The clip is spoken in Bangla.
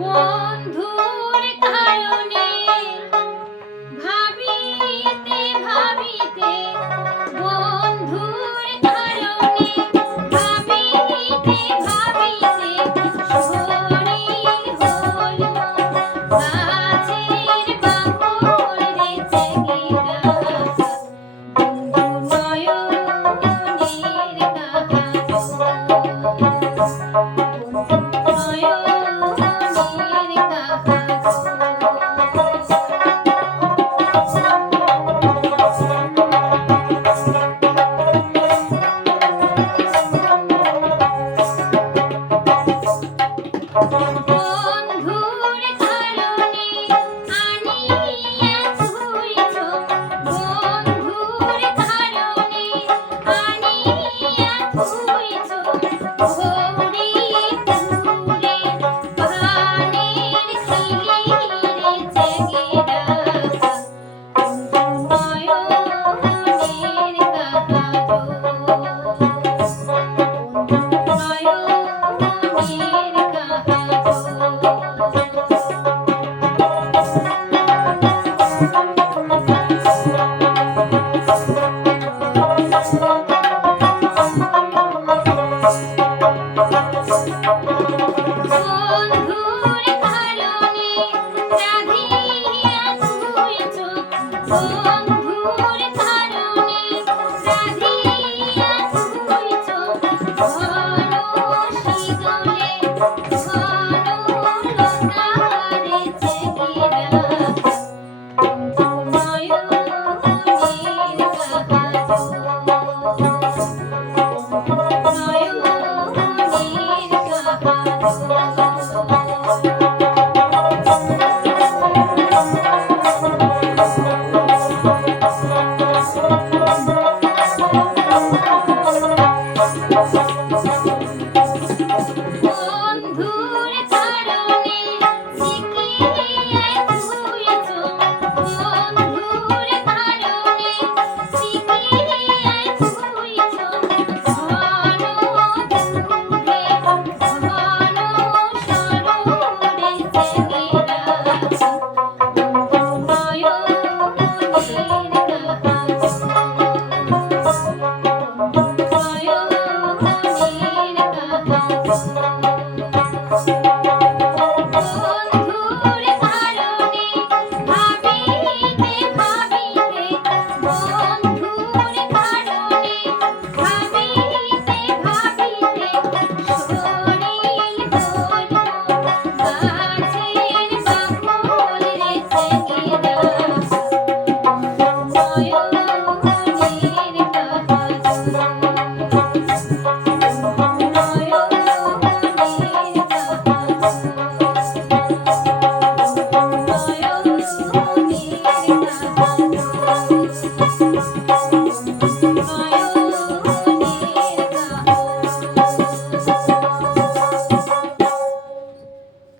বন্ধুর কারণে ভাবিতে ভাবিতে, বন্ধুর কারণে ভাবিতে ভাবিতে শরীর হল গাছের বাকল রে জেগে রাখা বন্ধু নয়নের বন্ধুর কারণে আনিয়া ধুইছ, বন্ধুর কারণে আনিয়া ধুইছ ভরি পুরে পানের খিলিরে জেগে রাখা বন্ধু নয়নের বন্ধুর কারণে রাধিয়া ধুইছ, বন্ধুর কারণে রাধিয়া ধুইছ ঘন শীতলে ঘন লতারে জেগে রাখা বন্ধু নয়নের কাহার।